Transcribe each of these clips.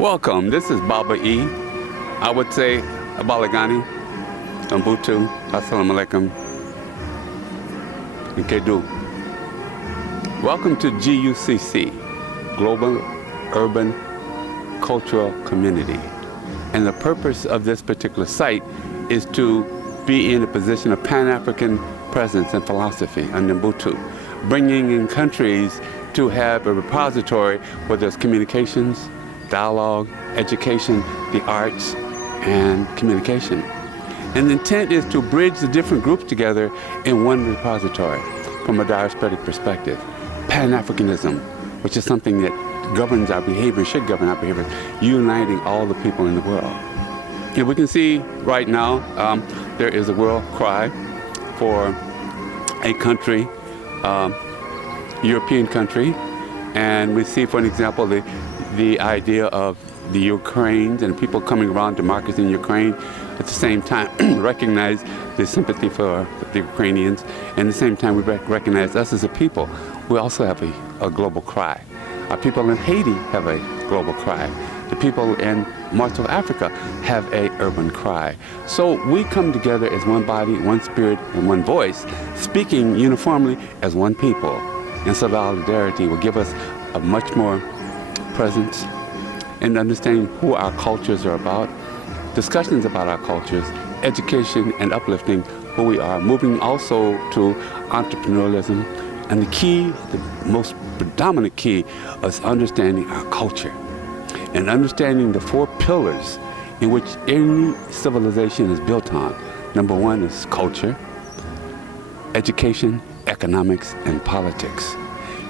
Welcome, this is Baba E. I would say Abalagani, Mbutu, Assalamu alaikum, and Kedu. Welcome to GUCC, Global Urban Cultural Community. And the purpose of this particular site is to be in a position of Pan-African presence and philosophy under Mbutu, bringing in countries to have a repository where there's communications, dialogue, education, the arts, and communication. And the intent is to bridge the different groups together in one repository from a diasporic perspective. Pan-Africanism, which is something that governs our behavior, should govern our behavior, uniting all the people in the world. And we can see right now there is a world cry for a country, European country, and we see, for an example, the idea of the Ukrainians and people coming around democracy in Ukraine, at the same time recognize the sympathy for the Ukrainians, and at the same time we recognize us as a people. We also have a global cry. Our people in Haiti have a global cry. The people in parts of Africa have a urban cry. So we come together as one body, one spirit, and one voice, speaking uniformly as one people. And solidarity will give us a much more presence and understanding who our cultures are about, discussions about our cultures, education and uplifting who we are, moving also to entrepreneurialism. And the key, the most predominant key, is understanding our culture and understanding the four pillars in which any civilization is built on. Number one is culture, education, economics, and politics.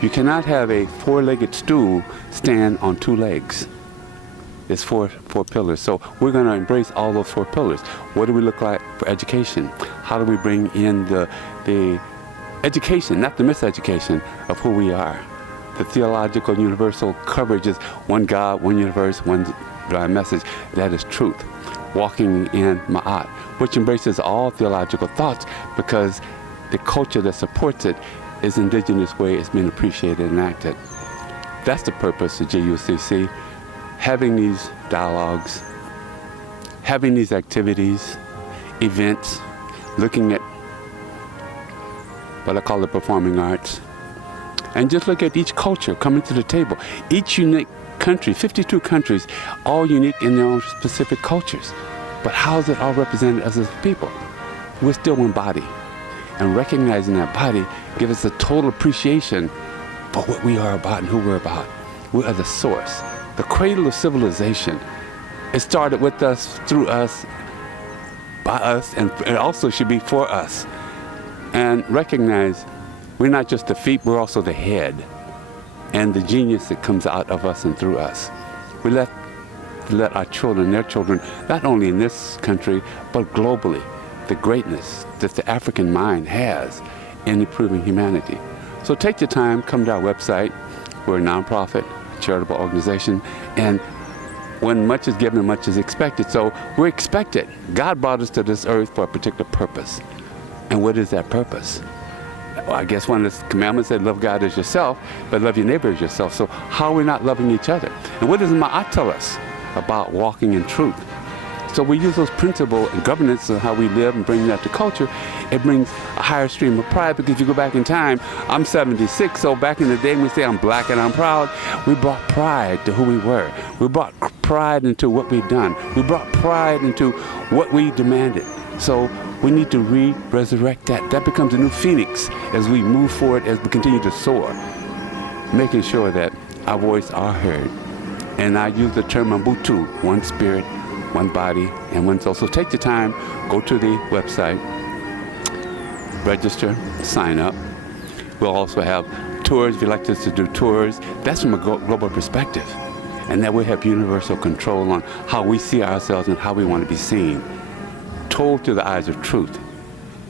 You cannot have a four-legged stool stand on two legs. It's four pillars. So we're going to embrace all those four pillars. What do we look like for education? How do we bring in the education, not the miseducation, of who we are? The theological universal coverage is one God, one universe, one divine message. That is truth. Walking in Ma'at, which embraces all theological thoughts because the culture that supports it is indigenous way it's been appreciated and acted. That's the purpose of GUCC, having these dialogues, having these activities, events, looking at what I call the performing arts, and just look at each culture coming to the table. Each unique country, 52 countries, all unique in their own specific cultures. But how is it all represented as a people? We're still one body. And recognizing that body gives us a total appreciation for what we are about and who we're about. We are the source, the cradle of civilization. It started with us, through us, by us, and it also should be for us. And recognize we're not just the feet, we're also the head. And the genius that comes out of us and through us. We let our children, their children, not only in this country, but globally, the greatness that the African mind has in improving humanity. So take the time, come to our website. We're a nonprofit, charitable organization, and when much is given, much is expected. So we're expected. God brought us to this earth for a particular purpose. And what is that purpose? Well, I guess one of the commandments said, love God as yourself, but love your neighbor as yourself. So how are we not loving each other? And what does Ma'at tell us about walking in truth? So we use those principles and governance of how we live and bring that to culture. It brings a higher stream of pride because if you go back in time, I'm 76, so back in the day when we say I'm black and I'm proud, we brought pride to who we were. We brought pride into what we've done. We brought pride into what we demanded. So we need to resurrect that. That becomes a new phoenix as we move forward, as we continue to soar, making sure that our voices are heard. And I use the term Mbutu, one spirit, one body, and one soul. So take the time, go to the website, register, sign up. We'll also have tours, if you'd like us to do tours. That's from a global perspective. And that we have universal control on how we see ourselves and how we want to be seen, told through the eyes of truth.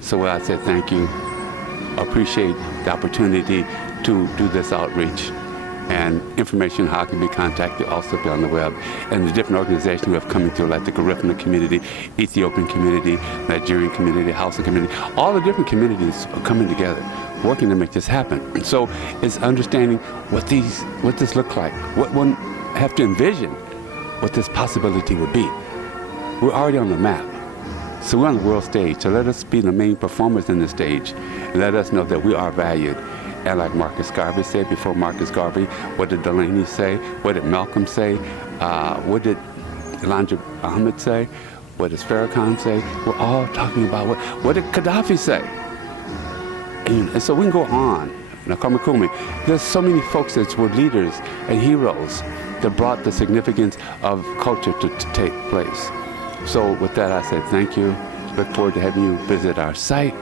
So I said thank you, appreciate the opportunity to do this outreach. And information how it can be contacted also be on the web. And the different organizations we have coming through, like the Garifuna community, Ethiopian community, Nigerian community, Hausa community, all the different communities are coming together, working to make this happen. So it's understanding what this look like, what one have to envision what this possibility would be. We're already on the map. So we're on the world stage. So let us be the main performers in the stage. And let us know that we are valued. And like Marcus Garvey said, before Marcus Garvey, what did Delaney say? What did Malcolm say? What did Elijah Ahmed say? What does Farrakhan say? We're all talking about what did Gaddafi say? And so we can go on. Now, Kamakumi, there's so many folks that were leaders and heroes that brought the significance of culture to take place. So with that, I said thank you. Look forward to having you visit our site,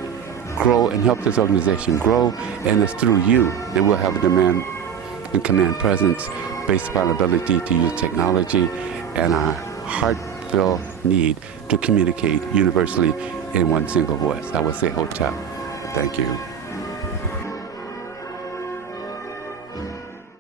grow and help this organization grow. And it's through you that we'll have a demand and command presence based upon ability to use technology and our heartfelt need to communicate universally in one single voice. I would say hotel. Thank you.